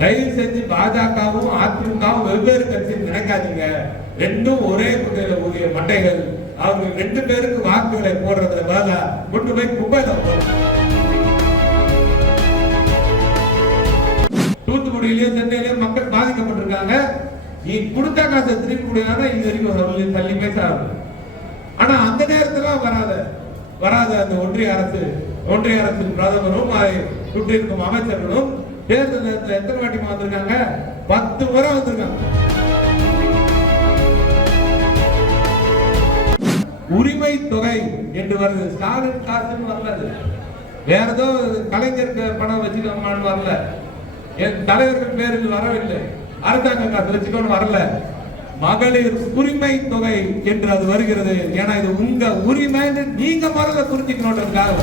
தயவு செஞ்சு பாஜகவும் அதிமுகவும் வெவ்வேறு கட்சின்னு நினைக்காதீங்க. ரெண்டும் ஒரே குட்டையில ஊதிய மட்டைகள். அவங்க ரெண்டு பேருக்கு வாக்குகளை போடுறதுல பதிலா கொண்டு போய் குப்பையில தூத்துக்குடியிலயும் சென்னையிலயும் மக்கள் பாதிக்கப்பட்டிருக்காங்க. நீ கொடுத்த காசை திருப்பி முடியாத இது வரைக்கும் சொல்லி தள்ளி பேசாது. ஆனா அந்த நேரத்துல வராத. வராத அந்த ஒன்றிய அரசு. ஒன்றிய அரசின் பிரதமரும் அதை சுற்றியிருக்கும் அமைச்சர்களும் தேர்தல் நேரத்தில் எத்தனை வாட்டி வந்திருக்காங்க? பத்து முறை வந்திருக்காங்க. உரிமை தொகை என்று வருது. ஸ்டாலின் காசுன்னு வரல அது. வேற ஏதோ கலைஞருக்கு பணம் வச்சுக்கோமான்னு வரல. என் தலைவர்கள் பேரில் வரவில்லை. அரசாங்க காசு வச்சுக்கோன்னு வரல. மகளிர் உரிமை தொகை என்று அது வருகிறது. ஏன்னா இது உங்க உரிமைன்னு நீங்க முதல்ல குறிச்சிக்கணுன்றதுக்காக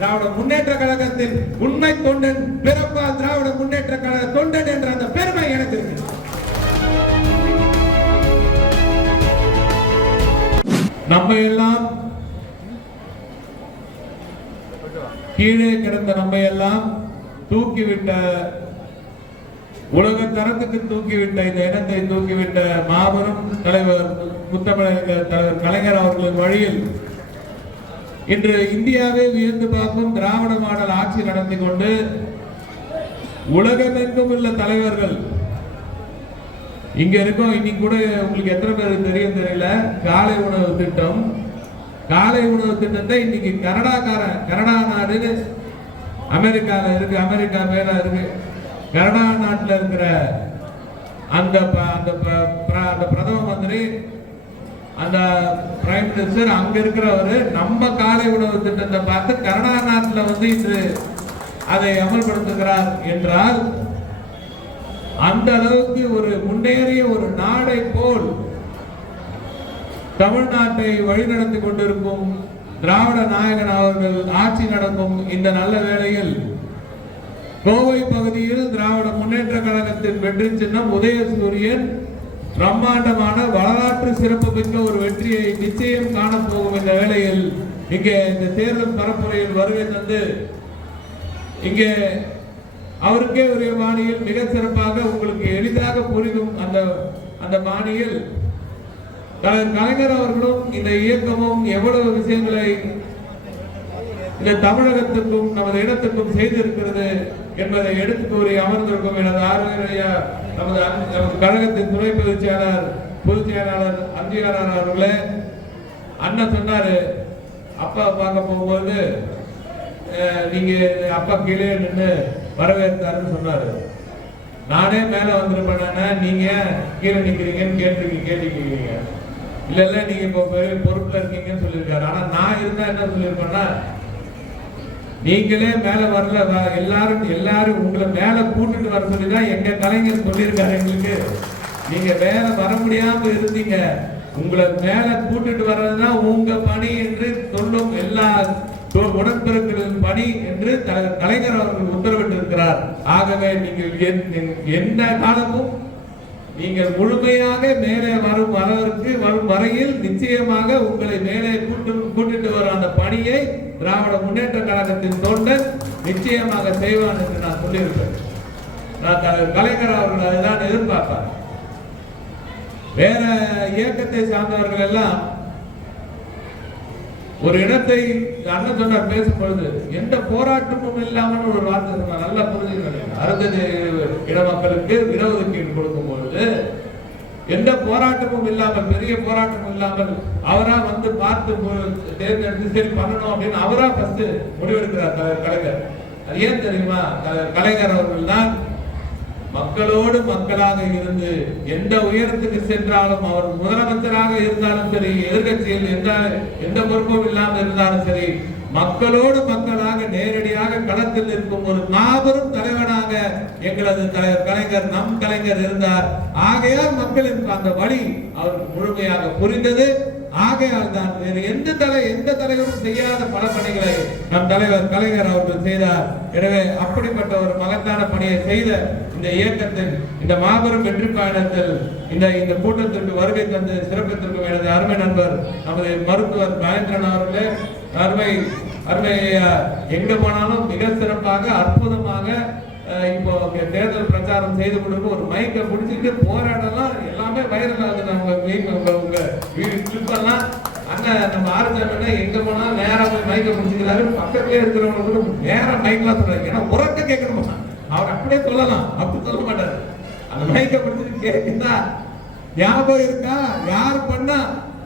திராவிட முன்னேற்ற கழகத்தின் உண்மை தொண்டன் பிறப்பால் திராவிட முன்னேற்ற கழக தொண்டன் என்ற அந்த பெருமை எனக்கு இருக்கு. நம்ம எல்லாம் கீழே கிடந்த நம்ம எல்லாம் தூக்கிவிட்ட உலக தரத்துக்கு தூக்கிவிட்ட இந்த இடத்தை தூக்கிவிட்ட மாபெரும் தலைவர் முத்தமிழர் தலைவர் கலைஞர் அவர்களின் வழியில் இன்று இந்தியாவை உயர்ந்து பார்க்கும் திராவிட மாடல் ஆட்சி நடத்தி கொண்டு உலகமெங்கும் உள்ள தலைவர்கள் இங்க இருக்கோம் இன்னைக்கு கூட உங்களுக்கு எத்தனை பேருக்கு தெரியும் தெரியல காலை உணவு திட்டம். காலை உணவு திட்டத்தை இன்னைக்கு கனடாக்காரன் கனடா நாடுன்னு அமெரிக்கால இருக்கு அமெரிக்கா மேல இருக்கு. கனடா நாட்டில் இருக்கிற அந்த ப- அந்த ப- பிர- அந்த பிரதம மந்திரி அந்த பிரைம் மினிஸ்டர் அங்க இருக்கிறவரு நம்ம காலை உணவு திட்டத்தை பார்த்து கனடா வந்து இன்று அதை அமல்படுத்துகிறார் என்றால் அந்த அளவுக்கு ஒரு முன்னேறிய ஒரு நாடை போல் தமிழ்நாட்டை வழிநடத்தி கொண்டிருக்கும் திராவிட நாயகன் அவர்கள் ஆட்சி நடக்கும் இந்த நல்ல வேளையில் கோவை பகுதியில் திராவிட முன்னேற்ற கழகத்தின் வெற்றி சின்னம் உதயசூரியன் பிரம்மாண்டமான வரலாற்று சிறப்பு மிக்க ஒரு வெற்றியை நிச்சயம் காணப்போகும் இந்த வேளையில் இங்கே இந்த தேர்தல் பரப்புரையில் வருகை தந்து இங்கே அவருக்கே உரிய பாணியில் மிக சிறப்பாக உங்களுக்கு எளிதாக புரியும் அந்த அந்த பாணியில் தலைவர் கலைஞர் அவர்களும் இந்த இயக்கமும் எவ்வளவு விஷயங்களை இந்த தமிழகத்துக்கும் நமது இடத்துக்கும் செய்திருக்கிறது என்பதை எடுத்து கூறி அமர்ந்திருக்கும் எனது ஆர்வலைய நமது நமது கழகத்தின் துணை பொதுச் செயலாளர் பொதுச் செயலாளர் அந்தியாளர் அவர்களே அண்ணன் சொன்னார் அப்பா பார்க்க போகும்போது நீங்கள் அப்பா கீழே நின்று வரவேற்றாருன்னு சொன்னார். நானே மேலே வந்திருப்பேன் நீங்கள் கீழே நிற்கிறீங்கன்னு கேட்டிருக்கீங்க கேட்டிருக்கீங்க. இல்லை இல்லை நீங்கள் இப்போ பெரிய பொறுப்புல இருக்கீங்கன்னு சொல்லியிருக்காரு. ஆனால் நான் இருந்தால் என்ன சொல்லியிருப்பேன்னா நீங்களே மேல வரல வ- எல்லாரும் எல்லாரும் உங்களை மேல கூட்டிட்டு வர சொல்லி தான் எங்க கலைஞர் சொல்லியிருக்காரு எங்களுக்கு. நீங்க மேலே வர முடியாம இருந்தீங்க. உங்களை மேல கூட்டிட்டு வர்றதுதான் உங்க பணி என்று சொல்லும் எல்லா உடன்பிறப்பின் பணி என்று த- கலைஞர் அவர்கள் உத்தரவிட்டிருக்கிறார். ஆகவே நீங்கள் என்- எந்த காலமும் நீங்கள் முழுமையாக மேலே வரும் வரவிற்கு வரும் வரையில் நிச்சயமாக உங்களை மேலே கூட்டு கூட்டிட்டு வரும் அந்த பணியை திராவிட முன்னேற்ற கழகத்தின் தொண்டன் நிச்சயமாக செய்வான் என்று நான் சொல்லியிருக்கேன் நான் கலைஞர் அவர்கள் அதுதான் எதிர்பார்ப்பார். வேற இயக்கத்தை சார்ந்தவர்கள் எல்லாம் ஒரு இடத்தை அண்ணன் சொன்னார் பேசும்பொழுது எந்த போராட்டமும் இல்லாமல் ஒரு வார்த்தை சொன்னார். நல்லா புரிஞ்சுக்கணும். அறுபது இட மக்களுக்கு எந்த போராட்டமும் இல்லாமல் பெரிய போராட்டமும் இல்லாமல் அவரா வந்து பார்த்து தேர்ந்தெடுத்து சரி பண்ணணும் அப்படின்னு அவரா ஃபர்ஸ்ட் முடிவெடுக்கிறார் கலைஞர். அது ஏன் தெரியுமா? கலைஞர் அவர்கள் தான் மக்களோடு மக்களாக இருந்து எந்த உயரத்துக்கு சென்றாலும் அவர் முதலமைச்சராக இருந்தாலும் சரி எதிர்கட்சியில் எந்த எந்த பொறுப்பும் இல்லாமல் இருந்தாலும் சரி மக்களோடு மக்களாக நேரடியாக களத்தில் இருக்கும் ஒரு மாபெரும் தலைவனாக எங்களது தலைவர் கலைஞர் நம் கலைஞர் இருந்தார். ஆகையால் மக்களுக்கு அந்த வழி அவருக்கு முழுமையாக புரிந்தது. ஆகையால் தான் வேறு எந்த தலை எந்த தலைவரும் செய்யாத பல பணிகளை நம் தலைவர் கலைஞர் அவர்கள் செய்தார். எனவே அப்படிப்பட்ட ஒரு மகத்தான பணியை செய்த இந்த இயக்கத்தில் இந்த மாபெரும் வெற்றி பயணத்தில் இந்த இந்த கூட்டத்திற்கு வருகை தந்து சிறப்பித்திருக்கும் எனது அருமை நண்பர் நமது மருத்துவர் மகேந்திரன் அவர்களே அருமை அருமை எங்க போனாலும் மிக சிறப்பாக அற்புதமாக இப்போ தேர்தல் பிரச்சாரம் செய்து கொண்டு ஒரு மைக்கை பிடிச்சிட்டு போராடலாம் எல்லாமே வைரல் ஆகுது நம்ம மீன் உங்க உங்க அண்ணன் நம்ம ஆரம்பிச்சா எங்க போனா நேரம் போய் மைக்கை பிடிச்சிக்கிறாரு. பக்கத்துலயே இருக்கிறவங்க கூட நேரம் மைக்கெல்லாம் சொல்றாங்க ஏன்னா உறக்க கேட்கணுமா? அவர் அப்படியே சொல்லலாம். அப்படி சொல்ல மாட்டாரு. அந்த மைக்கை பிடிச்சிட்டு கேட்குதா ஞாபகம் இருக்கா? யார் பண்ணா?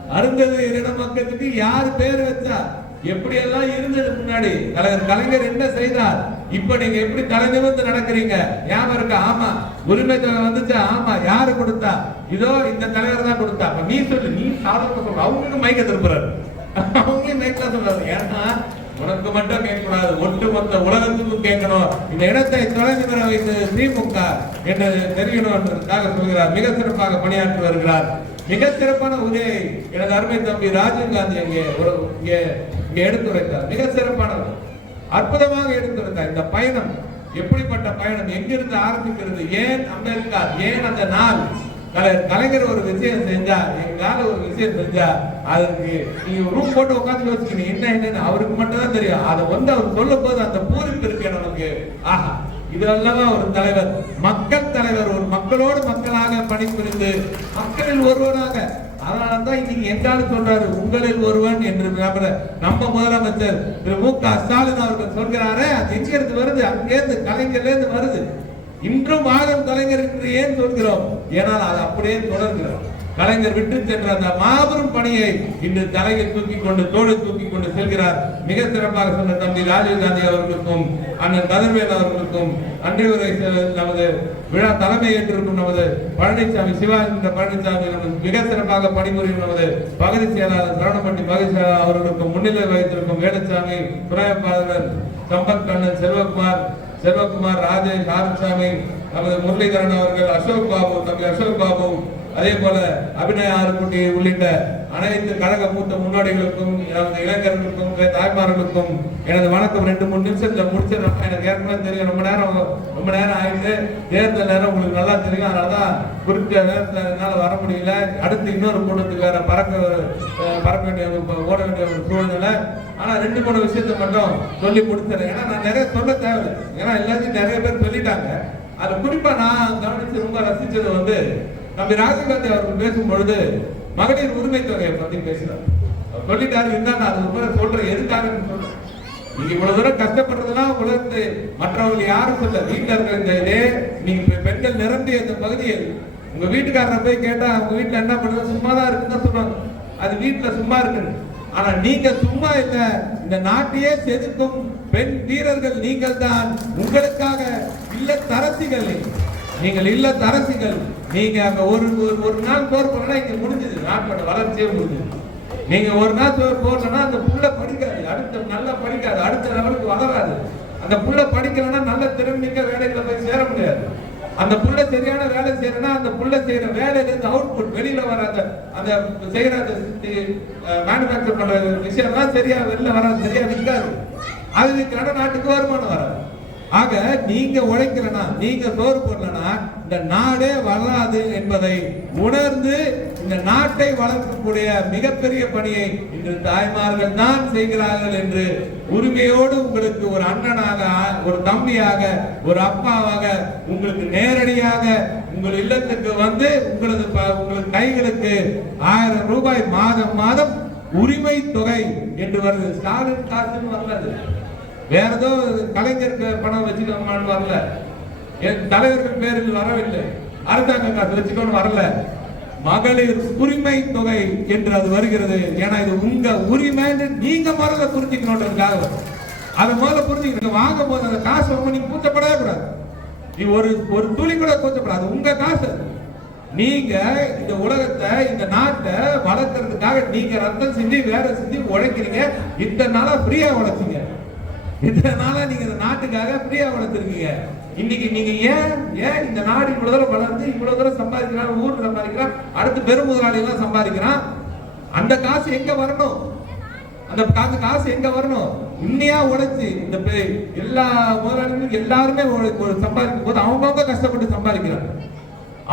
அருந்தது இரண்டு மக்களுக்கு யார் பேர் வச்சா? எப்படி எல்லாம் இருந்தது முன்னாடி? கலைஞர் கலைஞர் என்ன செய்தார்? இப்ப நீங்க எப்படி தலை வந்து நடக்கிறீங்க? ஞாபகம் இருக்கா? ஆமா. உரிமை தொகை வந்துச்சா? ஆமா. யாரு கொடுத்தா? இதோ இந்த தலைவர் தான் கொடுத்தா. அப்ப நீ சொல்லு. நீ சாதனை சொல்ற. அவங்களுக்கு மயக்க திருப்புறாரு. அவங்களையும் மயக்க சொல்றாரு. ஏன்னா உனக்கு மட்டும் கேட்கக்கூடாது. ஒட்டுமொத்த உலகத்துக்கும் கேட்கணும். இந்த இடத்தை தொலைந்து இந்த வைத்து திமுக என்று தெரியணும் என்பதற்காக சொல்கிறார். மிக சிறப்பாக பணியாற்றி வருகிறார். மிக சிறப்பான உரையை எனது அருமை தம்பி ராஜீவ் காந்தி அங்கே இங்கே இங்கே எடுத்துரைத்தார் மிக சிறப்பானவர் அற்புதமாக எடுத்துரைத்தார் இந்த பயணம் எப்படிப்பட்ட பயணம் எங்கிருந்து ஆரம்பிக்கிறது? ஏன் அமெரிக்கா ஏன் அந்த நாள்? கலைஞர் ஒரு விஷயம் செஞ்சா எங்களால ஒரு விஷயம் செஞ்சா அதுக்கு நீங்க ரூம் போட்டு உட்காந்து யோசிக்கணும் என்ன என்னன்னு அவருக்கு மட்டும் தான் தெரியும். அதை வந்து அவர் சொல்லும் போது அந்த பூரிப்பு இருக்கு நமக்கு ஆஹா இது ஒரு தலைவர். மக்கள் தலைவர் ஒரு மக்களோடு மக்களாக பணிபுரிந்து மக்களில் ஒருவராக அதனாலதான் இன்னைக்கு என்றாலும் சொல்றாரு உங்களில் ஒருவன் என்று நம்ம நம்ம முதலமைச்சர் திரு மு க ஸ்டாலின் அவர்கள் சொல்கிறாரே அது எங்க இருந்து வருது? அங்கிருந்து கலைஞர்ல இருந்து வருது. இன்றும் மாதம் கலைஞர் என்று ஏன் சொல்கிறோம்? ஏனால் அது அப்படியே தொடர்கிறோம் கலைஞர் விட்டு சென்ற அந்த மாபெரும் பணியை இன்று தலையில் தூக்கி கொண்டு தோளில் தூக்கி கொண்டு செல்கிறார். மிக சிறப்பாக சொன்ன தம்பி ராஜீவ் காந்தி அவர்களுக்கும் அண்ணன் கதிர்வேல் அவர்களுக்கும் அன்றைய நமது விழா தலைமை ஏற்றிருக்கும் நமது பழனிசாமி சிவானந்த பழனிசாமி மிக சிறப்பாக பணிபுரியும் நமது பகுதி செயலாளர் சரவணப்பட்டி பகுதி செயலாளர் அவர்களுக்கும் முன்னிலை வைத்திருக்கும் வேடசாமி துறையப்பாளர் சம்பத் கண்ணன் செல்வகுமார் செல்வகுமார் ராஜேஷ் ஆரசாமி நமது முரளிதரன் அவர்கள் அசோக் பாபு தம்பி அசோக் பாபு அதே போல அபிநய ஆறுக்குட்டி உள்ளிட்ட அனைத்து கழக மூத்த முன்னோடிகளுக்கும் எனது இளைஞர்களுக்கும் தாய்மார்களுக்கும் எனது வணக்கம். ரெண்டு மூணு நிமிஷத்துல முடிச்சிடறோம் எனக்கு ஏற்கனவே தெரியும். ரொம்ப நேரம் ரொம்ப நேரம் ஆயிட்டு தேர்தல் நேரம் உங்களுக்கு நல்லா தெரியும். அதனாலதான் குறிப்பிட்ட நேரத்துல என்னால வர முடியல. அடுத்து இன்னொரு கூட்டத்துக்கு வேற பறக்க பறக்க வேண்டிய ஓட வேண்டிய ஒரு சூழ்நிலை. ஆனா ரெண்டு மூணு விஷயத்த மட்டும் சொல்லி முடிச்சிடறேன். ஏன்னா நான் நிறைய சொல்ல தேவையில்லை. ஏன்னா எல்லாத்தையும் நிறைய பேர் சொல்லிட்டாங்க. அது குறிப்பா நான் கவனிச்சு ரொம்ப ரசிச்சது வந்து நம்ம ராஜீவ்காந்தி அவர்கள் பேசும் பொழுது மகளிர் உரிமை தொகையை பத்தி பேசினார். சொல்லிட்டாரு இருந்தா நான் அது ஒரு சொல்றேன் எதுக்காகன்னு சொல்றேன் நீங்க இவ்வளவு தூரம் கஷ்டப்படுறதுலாம் உலகத்து மற்றவர்கள் யாரும் சொல்ல வீட்டுல இருக்கிற இந்த இதே நீங்க பெண்கள் நிரம்பிய இந்த பகுதியில் உங்க வீட்டுக்காரரை போய் கேட்டா உங்க வீட்டுல என்ன பண்ணுறது சும்மா தான் இருக்குன்னு தான் அது வீட்டுல சும்மா இருக்கு ஆனா நீங்க சும்மா இல்ல இந்த நாட்டையே செதுக்கும் பெண் வீரர்கள் நீங்கள் தான் உங்களுக்காக இல்ல தரசிகள். நீங்கள் இல்ல தரசிகள் நீங்க அங்க ஒரு ஒரு- ஒரு நாள் போர் பண்ணா இங்க முடிஞ்சது. நாட்டோட வளர்ச்சியே முடிஞ்சது. நீங்க ஒரு நாள் போர் போடலன்னா அந்த புள்ள படிக்காது. அடுத்த நல்லா படிக்காது. அடுத்த லெவலுக்கு வளராது. அந்த புள்ள படிக்கலன்னா நல்ல திறமைக்க வேலையில போய் சேர முடியாது. அந்த புள்ள சரியான வேலை செய்யறனா அந்த புள்ள செய்யற வேலையில இருந்து அவுட்புட் வெளியில வர அந்த அந்த செய்யற அந்த மேனுபேக்சர் பண்ற விஷயம்லாம் சரியா வெளில வராது. சரியா இருக்காது அது விற்கிறனா நாட்டுக்கு வருமானம் வராது. ஆக நீங்க உழைக்கிறனா நீங்க சோறு போடலனா இந்த நாடே வளராது என்பதை உணர்ந்து இந்த நாட்டை வளர்க்கக்கூடிய மிகப்பெரிய பணியை இன்று தாய்மார்கள் தான் செய்கிறார்கள் என்று உரிமையோடு உங்களுக்கு ஒரு அண்ணனாக ஒரு தம்பியாக ஒரு அப்பாவாக உங்களுக்கு நேரடியாக உங்கள் இல்லத்துக்கு வந்து உங்களது ப- உங்களது கைகளுக்கு ஆயிரம் ரூபாய் மாதம் மாதம் உரிமை தொகை என்று வருது. ஸ்டாலின் காசுன்னு வரலாது வேற ஏதோ கலைஞருக்கு பணம் வச்சுக்கோமான்னு வரல. என் தலைவர்கள் பேரில் வரவில்லை. அரசாங்க காசு வச்சுக்கோன்னு வரல. மகளிர் உரிமை தொகை என்று அது வருகிறது. ஏன்னா இது உங்க உரிமைன்னு நீங்க முதல்ல புரிஞ்சுக்கணுன்றதுக்காக. அதை முதல்ல புரிஞ்சுக்கணும். வாங்கும் போது அந்த காசு ரொம்ப நீங்க கூச்சப்படவே கூடாது. நீ ஒரு ஒரு துளி கூட கூச்சப்படாது. உங்க காசு. நீங்க இந்த உலகத்தை இந்த நாட்டை வளர்க்கறதுக்காக நீங்க ரத்தம் செஞ்சு வேலை செஞ்சு உழைக்கிறீங்க. இத்தனை நாளா ஃப்ரீயா உழைச்சிங்க. இதனால நீங்க இந்த நாட்டுக்காக ஃப்ரீயா வளர்த்துருக்கீங்க. இன்னைக்கு நீங்க ஏன் ஏன் இந்த நாடு இவ்வளவு தூரம் வளர்ந்து இவ்வளவு தூரம் சம்பாதிக்கிறான் ஊர் சம்பாதிக்கிறான் அடுத்து பெரும் முதலாளி எல்லாம் சம்பாதிக்கிறான்? அந்த காசு எங்க வரணும்? அந்த காசு காசு எங்க வரணும்? இன்னையா உழைச்சு இந்த எல்லா முதலாளிகளும் எல்லாருமே சம்பாதிக்கும் போது அவங்கவுங்க கஷ்டப்பட்டு சம்பாதிக்கிறாங்க.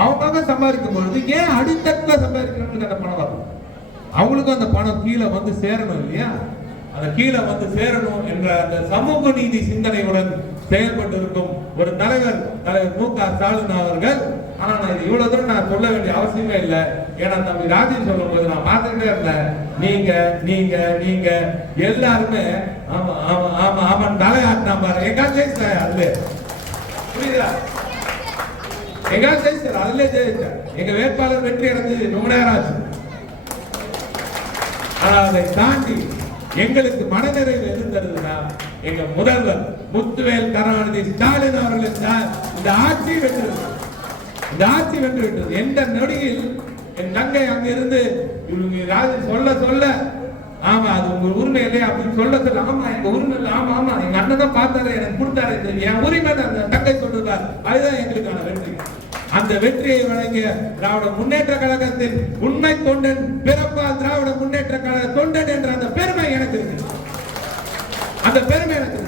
அவங்கவுங்க சம்பாதிக்கும் பொழுது ஏன் அடித்தட்டுல சம்பாதிக்கிறவங்களுக்கு அந்த பணம் வரும் அவங்களுக்கும் அந்த பணம் கீழே வந்து சேரணும் இல்லையா? அந்த கீழே வந்து சேரணும் என்ற அந்த சமூக நீதி சிந்தனையுடன் செயல்பட்டிருக்கும் ஒரு தலைவர் தலைவர் மு க ஸ்டாலின் அவர்கள். ஆனா நான் இது இவ்வளவு தூரம் நான் சொல்ல வேண்டிய அவசியமே இல்லை. ஏன்னா தம்பி ராஜன் சொல்லும் போது நான் பார்த்துக்கிட்டே இருந்தேன். நீங்க நீங்க நீங்க எல்லாருமே ஆமா ஆமா ஆமா ஆமா தலையாட்டினா பாரு. எங்கா ஜெயிச்சேன் அதுல புரியுதா? எங்கா ஜெயிச்சார் அதுல ஜெயிச்சார் எங்க வேட்பாளர் வெற்றி அடைஞ்சது ரொம்ப நேரம் ஆச்சு. ஆனா அதை தாண்டி எங்களுக்கு மனநிறைவு எது தருதுன்னா எங்க முதல்வர் முத்துவேல் கருணாநிதி ஸ்டாலின் அவர்கள் இந்த ஆட்சி வென்று இந்த ஆட்சி வென்று விட்டது. எந்த நொடியில் என் தங்கை அங்கிருந்து இவங்க ராஜு சொல்ல சொல்ல ஆமா அது உங்க உரிமை இல்லையா? அப்படின்னு சொல்ல சொல்ல ஆமா எங்க உரிமை இல்லை. ஆமா ஆமா. எங்க அண்ணன் தான் பார்த்தாரு எனக்கு கொடுத்தாரு. என் உரிமை தான். அந்த தங்கை சொல்றார் அதுதான் எங்களுக்கான வெற்றி. அந்த வெற்றியை வழங்கிய திராவிட முன்னேற்ற கழகத்தின் உண்மை தொண்டன் பிறப்பால் திராவிட முன்னேற்ற கழக தொண்டன் என்ற அந்த அந்த பெருமை எனக்கு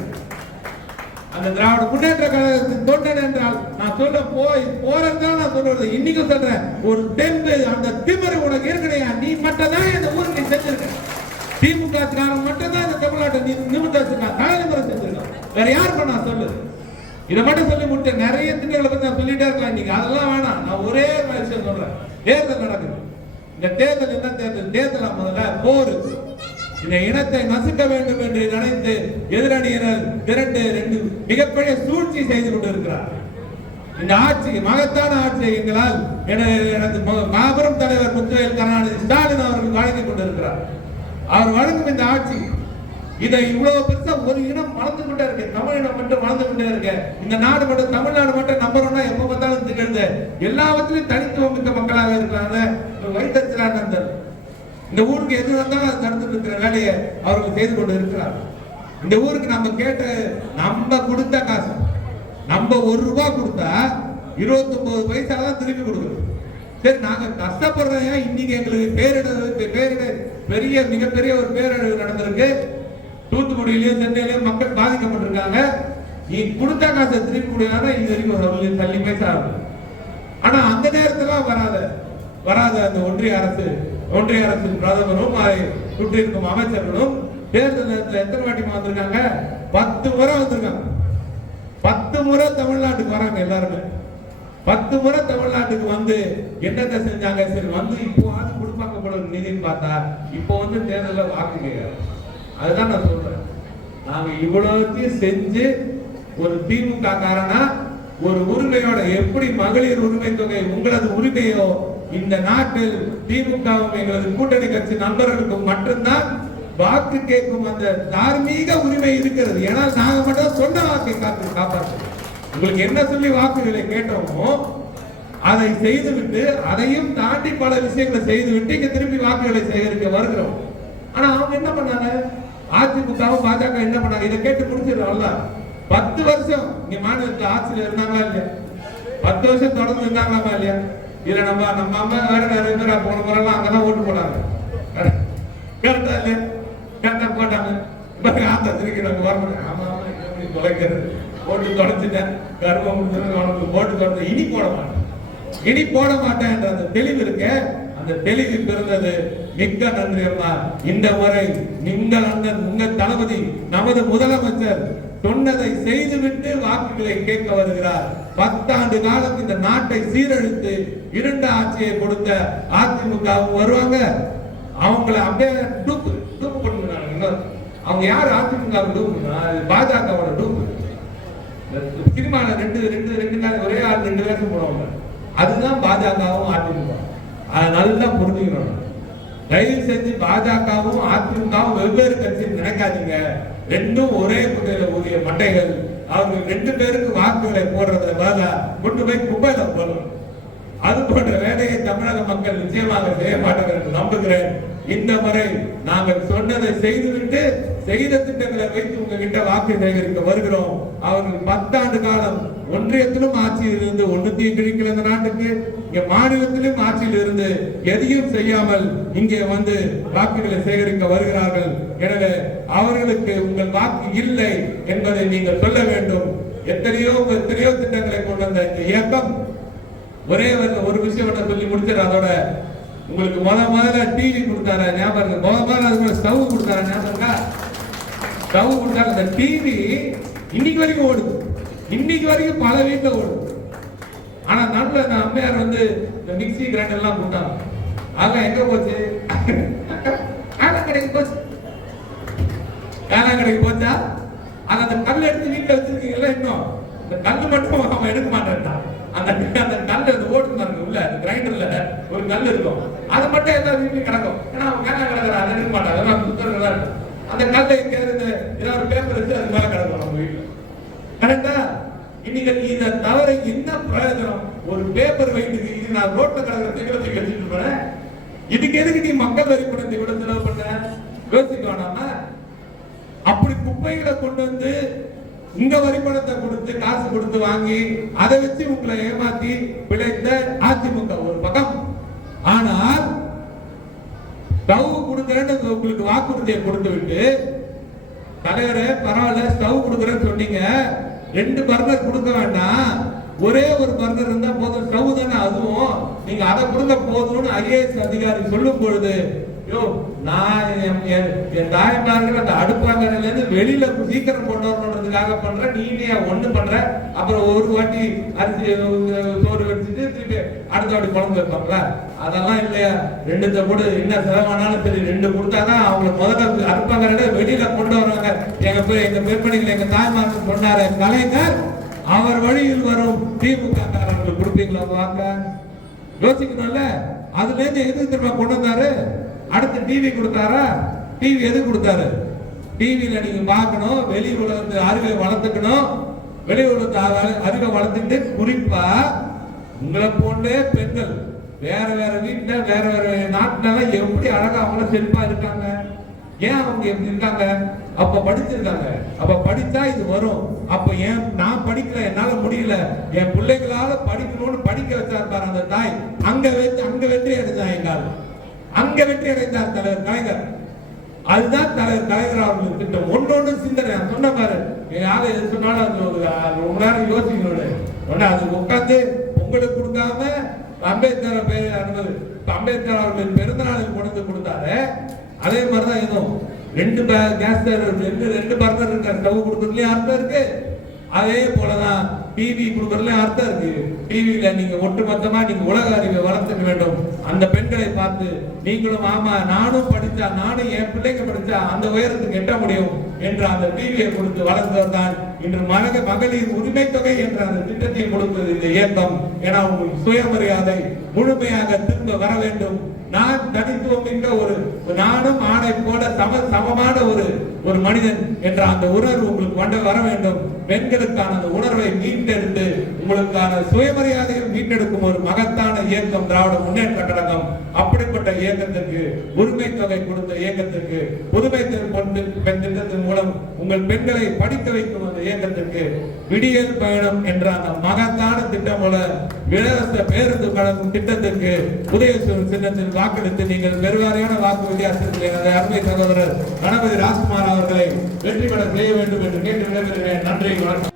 அந்த திராவிட முன்னேற்ற கழகத்தின் தொண்டன் என்றால் நான் சொல்ல போய் போறதுதான் நான் சொல்றது இன்னைக்கு சொல்றேன் ஒரு டெம்பு அந்த திமிரு உனக்கு இருக்கிறையா நீ மட்டும் தான் இந்த ஊருக்கு நீ செஞ்சிருக்க. திமுக காரன் மட்டும் தான் இந்த தமிழ்நாட்டை நீ நிமித்த வச்சிருக்கான் தலைமுறை செஞ்சிருக்கான். வேற யார் பண்ணா சொல்லு. இதை மட்டும் சொல்லி முடிச்சு நிறைய திட்டங்களை பத்தி நான் சொல்லிட்டே இருக்கலாம் இன்னைக்கு. அதெல்லாம் வேணாம். நான் ஒரே ஒரு விஷயம் சொல்றேன். தேர்தல் நடக்குது. இந்த தேர்தல் என்ன தேர்தல்? தேர்தல் முதல்ல போர். இந்த இனத்தை நசுக்க வேண்டும் என்று நினைத்து எதிரணியினர் திரண்டு ரெண்டு மிகப்பெரிய சூழ்ச்சி செய்து கொண்டிருக்கிறார். இந்த ஆட்சி மகத்தான ஆட்சியை எங்களால் என- எனது மாபெரும் தலைவர் முத்துவேல் கருணாநிதி ஸ்டாலின் அவர்கள் வழங்கிக் கொண்டிருக்கிறார். அவர் வழங்கும் இந்த ஆட்சி இதை இவ்வளவு பெருசா ஒரு இனம் வளர்ந்து கொண்டே இருக்கு. தமிழ் இனம் மட்டும் வளர்ந்து கொண்டே இருக்கு. இந்த நாடு மட்டும் தமிழ்நாடு மட்டும் நம்பர் ஒன்னா எப்ப பார்த்தாலும் திகழ்ந்து எல்லாவற்றிலும் தனித்துவம் மிக்க மக்களாக இருக்கிறாங்க. வைத்தறிச்சலானந்தர் இந்த ஊருக்கு எது வந்தாலும் அது தடுத்துட்டு இருக்கிற வேலையை அவர்கள் செய்து கொண்டு இருக்கிறார் இந்த ஊருக்கு நம்ம கேட்ட நம்ம கொடுத்த காசு நம்ம ஒரு ரூபா கொடுத்தா இருபத்தி ஒன்பது பைசா தான் திருப்பி கொடுக்குறோம் சரி நாங்க கஷ்டப்படுறோம். ஏன் இன்னைக்கு எங்களுக்கு பேரிடர் பேரிடர் பெரிய மிகப்பெரிய ஒரு பேரிடர் நடந்திருக்கு. தூத்துக்குடியிலயும் சென்னையிலயும் மக்கள் பாதிக்கப்பட்டிருக்காங்க. நீ கொடுத்த காசை திருப்பி கொடுக்காத இது வரைக்கும் சொல்லி தள்ளி பைசா ஆகும் ஆனா அந்த நேரத்துல வராத வராத அந்த ஒன்றிய அரசு ஒன்றிய அரசின் பிரதமரும் அதை சுற்றி இருக்கும் அமைச்சர்களும் தேர்தல் நேரத்தில் எத்தனை வாட்டி வந்திருக்காங்க பத்து முறை வந்திருக்காங்க. பத்து முறை தமிழ்நாட்டுக்கு வராங்க எல்லாருமே. பத்து முறை தமிழ்நாட்டுக்கு வந்து என்னத்தை செஞ்சாங்க? சரி வந்து இப்போ ஆது கொடுப்பாங்க போல நிதின்னு பார்த்தா இப்போ வந்து தேர்தலில் வாக்கு கிடையாது அதுதான் நான் சொல்றேன். நாங்க இவ்வளவுத்தையும் செஞ்சு ஒரு திமுக காரனா ஒரு உரிமையோட எப்படி மகளிர் உரிமை தொகை உங்களது உரிமையோ இந்த நாட்டில் திமுகவும் எங்களது கூட்டணி கட்சி நண்பர்களுக்கும் மட்டும்தான் வாக்கு கேட்கும் அந்த தார்மீக உரிமை இருக்கிறது. ஏன்னா நாங்க மட்டும் சொன்ன வாக்கை காத்து காப்பாற்றுறோம் உங்களுக்கு என்ன சொல்லி வாக்குகளை கேட்டோமோ அதை செய்துவிட்டு அதையும் தாண்டி பல விஷயங்களை செய்துவிட்டு இங்க திரும்பி வாக்குகளை சேகரிக்க வருகிறோம். ஆனா அவங்க என்ன பண்ணாங்க? அதிமுகவும் பாஜக என்ன பண்ணாங்க? இதை கேட்டு முடிச்சிடலாம்ல. பத்து வருஷம் இங்க மாநிலத்துல ஆட்சியில் இருந்தாங்களா இல்லையா? பத்து வருஷம் தொடர்ந்து இருந்தாங்களாமா இல்லையா? இல்லை நம்ம நம்ம அம்மா வேற நிறைய பேர் போன முறைலாம் அங்கதான் ஓட்டு போனாங்க கேட்டா இல்லையா கேட்டா போட்டாங்க. காத்த ஆத்தா திருக்கிறாங்க வரணும். ஆமா ஆமா எப்படி தொலைக்கிறது? போட்டு தொலைச்சிட்டேன். கர்வம் உனக்கு ஓட்டு தொலைச்சு இனி போட மாட்டேன். இனி போட மாட்டேன் என்ற அந்த தெளிவு இருக்க அந்த தெளிவு பிறந்தது மிக்க நன்றி அம்மா. இந்த முறை நீங்கள் அந்த உங்க தளபதி நமது முதலமைச்சர் சொன்னதை செய்துவிட்டு வாக்குகளை கேட்க வருகிறார். பத்தாண்டு காலத்து இந்த நாட்டை சீரழித்து இரண்டு ஆட்சியை கொடுத்த அதிமுக வருவாங்க. அவங்கள அப்படியே டூப்பு டூப்பு பண்ணுறாங்க. அவங்க யார் அதிமுக டூப்புனா? பாஜகவோட டூப்பு. சினிமால ரெண்டு ரெண்டு ரெண்டு நாள் ஒரே ஆள் ரெண்டு வேஷம் போடுவாங்க. அதுதான் பாஜகவும் அதிமுக. அதை நல்லா புரிஞ்சுக்கணும். தயவு செஞ்சு பாஜகவும் அதிமுகவும் வெவ்வேறு கட்சி நினைக்காதீங்க ரெண்டும் ஒரே குட்டையில ஊதிய மட்டைகள் அவங்க ரெண்டு பேருக்கு வாக்குகளை போடுறத பதிலா கொண்டு போய் குப்பையில போடணும். அது போன்ற வேலையை தமிழக மக்கள் நிச்சயமாக செய்ய மாட்டார்கள் என்று நம்புகிறேன். இந்த முறை நாங்கள் சொன்னதை செய்துவிட்டு செய்த திட்டங்களை வைத்து உங்ககிட்ட வாக்கு சேகரிக்க வருகிறோம். அவர்கள் பத்தாண்டு காலம் ஒன்றியத்திலும் ஆட்சியில் இருந்து ஒன்றுத்தையும் கிழிக்கல இந்த நாட்டுக்கு இங்க மாநிலத்திலும் ஆட்சியில் இருந்து எதையும் செய்யாமல் இங்கே வந்து வாக்குகளை சேகரிக்க வருகிறார்கள். எனவே அவர்களுக்கு உங்கள் வாக்கு இல்லை என்பதை நீங்கள் சொல்ல வேண்டும். எத்தனையோ எத்தனையோ திட்டங்களை கொண்டு வந்த இந்த இயக்கம். ஒரே ஒரு விஷயம் சொல்லி முடிச்சிடறேன். அதோட உங்களுக்கு முத முதல்ல டிவி கொடுத்தாரு ஞாபகம் முத முதல்ல அதுக்கு ஸ்டவ் கொடுத்தாரு ஞாபகம் ஸ்டவ் கொடுத்தாங்க அந்த டிவி இன்னைக்கு வரைக்கும் ஓடுது. இன்னைக்கு வரைக்கும் பல வீட்டுல ஓடுது. ஆனா நடுவில் அந்த அம்மையார் வந்து இந்த மிக்ஸி கிரைண்டர் எல்லாம் போட்டாங்க. அதெல்லாம் எங்க போச்சு? காலம் கடைக்கு போச்சு. காலம் கடைக்கு போச்சா? அது அந்த கல் எடுத்து வீட்டுல வச்சிருக்கீங்கல்ல இன்னும். இந்த கல் மட்டும் அவன் எடுக்க மாட்டேன்ட்டான் அந்த அந்த கல் அந்த ஓட்டு பாருங்க உள்ள அந்த கிரைண்டர்ல ஒரு கல் இருக்கும். அது மட்டும் ஏதாவது வீட்டுல கிடக்கும். ஏன்னா அவன் கேனா கிடக்குற அதை எடுக்க மாட்டான் அதெல்லாம் புத்தகங்களா இருக்கும் அந்த கல்லை எங்கேயாவது ஏதாவது பேப்பர் எடுத்து அது மேலே கிடக்கும் நம்ம வீட்டில். கரெக்டா இன்னைக்கு இந்த தவிர என்ன பிரயோஜனம்? ஒரு பேப்பர் வைத்துக்கு இது நான் ரோட்ல கிடக்கிற திட்டத்தை வச்சுட்டு இருப்பேன்? இதுக்கு எதுக்கு நீ மக்கள் வரி பணத்தை கூட செலவு பண்ண? யோசிக்க வேணாமா? அப்படி குப்பைகளை கொண்டு வந்து உங்க வரிப்பணத்தை கொடுத்து காசு கொடுத்து வாங்கி அதை வச்சு உங்களை ஏமாத்தி பிழைத்த அதிமுக ஒரு பக்கம். ஆனால் உங்களுக்கு வாக்குறுதியை கொடுத்து விட்டு தலைவரே பரவாயில்ல ஸ்டவ் கொடுக்குறேன்னு சொன்னீங்க. ரெண்டு பர்னர் கொடுக்க வேண்டாம். ஒரே ஒரு பர்னர் இருந்தா போதும். ஸ்டவ் தானே அதுவும். நீங்க அதை கொடுக்க போதும்னு ஐஏஎஸ் அதிகாரி சொல்லும் பொழுது யோ நான் என்- என் என் தாயமார்கள் அந்த அடுப்பாங்கரையில இருந்து வெளியில சீக்கிரம் கொண்டு வரணுன்றதுக்காக பண்ற நீ ஒண்ணு பண்ற. அப்புறம் ஒரு வாட்டி அரிசி சோறு வச்சுட்டு திருப்பி அடுத்த வாட்டி குழம்பு வைப்பாங்களா? அதெல்லாம் இல்லையா? ரெண்டு கூட என்ன செலவானாலும் சரி ரெண்டு கொடுத்தாதான் அவங்க முதல்ல அடுப்பாங்கரையில வெளியில கொண்டு வருவாங்க. எங்க பேர் எங்க பெண்மணிகள் எங்க தாய்மார்கள் சொன்னாரு கலைஞர் அவர் வழியில் வரும். திமுக காரங்களுக்கு கொடுப்பீங்களா? வாங்க. யோசிக்கணும்ல? அதுல இருந்து எது திரும்ப கொண்டு வந்தாரு. அடுத்து டிவி கொடுத்தாரா? டிவி எது கொடுத்தாரு? டிவியில நீங்க பார்க்கணும் வெளி உலகத்து அறிவை வளர்த்துக்கணும். வெளி உலகத்து அறிவை வளர்த்துட்டு குறிப்பா உங்களை போன்றே பெண்கள் வேற வேற வீட்டுல வேற வேற நாட்டுனால எப்படி அழகா அவங்கள செழிப்பா இருக்காங்க? ஏன் அவங்க எப்படி இருக்காங்க? அப்ப படிச்சிருக்காங்க. அப்ப படித்தா இது வரும். அப்ப ஏன் நான் படிக்கல என்னால முடியல? என் பிள்ளைகளால படிக்கணும்னு படிக்க வச்சார் பாரு அந்த தாய். அங்க வச்சு அங்க வெற்றி அடைஞ்சான் எங்காலும் அங்க வெற்றி அடைந்தார் தலைவர் கலைஞர். அதுதான் தலைவர் கலைஞர் அவர்கள் திட்டம். ஒன்னொன்னு சிந்தனை. சொன்ன பாரு. என் எது சொன்னாலும் அது ரொம்ப நேரம் யோசிக்கணும். உடனே அது உட்காந்து உங்களுக்கு கொடுக்காம அம்பேத்கர் பேர் அனுமதி அம்பேத்கர் அவர்கள் பிறந்த நாளுக்கு கொண்டு வந்து கொடுத்தாரு. அதே மாதிரிதான் இதுவும் ரெண்டு கேஸ் ரெண்டு ரெண்டு பர்னர் இருக்காரு. ஸ்டவ் கொடுக்கறதுலயும் அர்த்தம் இருக்கு. அதே போலதான் டிவி கொடுக்கறதுலயும் அர்த்தம் இருக்கு. டிவியில நீங்க ஒட்டுமொத்தமா நீங்க உலக அறிவை வளர்த்துக்க வேண்டும். அந்த பெண்களை பார்த்து நீங்களும் ஆமா நானும் படிச்சா நானும் என் பிள்ளைங்க படிச்சா அந்த உயரத்துக்கு எட்ட முடியும் என்று அந்த டிவியை கொடுத்து வளர்ந்தவர் தான் இன்று மக மகளிர் உரிமை தொகை என்ற அந்த திட்டத்தை கொடுப்பது இந்த இயக்கம். ஏன்னா உங்களுக்கு சுயமரியாதை முழுமையாக திரும்ப வர வேண்டும். நான் தனித்துவம் மிக்க ஒரு நானும் ஆணை போல சம சமமான ஒரு ஒரு மனிதன் என்ற அந்த உணர்வு உங்களுக்கு கொண்டு வர வேண்டும். பெண்களுக்கான அந்த உணர்வை மீட்டெடுத்து உங்களுக்கான சுயமரியாதையை மீட்டெடுக்கும் ஒரு மகத்தான இயக்கம் திராவிட முன்னேற்ற கழகம். அப்படிப்பட்ட இயக்கத்திற்கு உரிமை தொகை கொடுத்த இயக்கத்திற்கு புதுமை திரு- பெண் திட்டத்தின் மூலம் உங்கள் பெண்களை படிக்க வைக்கும் அந்த இயக்கத்திற்கு விடியல் பயணம் என்ற அந்த மகத்தான திட்டம் போல இலவச பேருந்து கழகம் திட்டத்திற்கு உதயசூர் சின்னத்தில் வாக்களித்து நீங்கள் பெருவாரியான வாக்கு வித்தியாசத்தில் எனது அருமை சகோதரர் கணபதி ராஜ்குமார் அவர்களை வெற்றி பெற செய்ய வேண்டும் என்று கேட்டு விடைபெறுகிறேன். நன்றி வணக்கம்.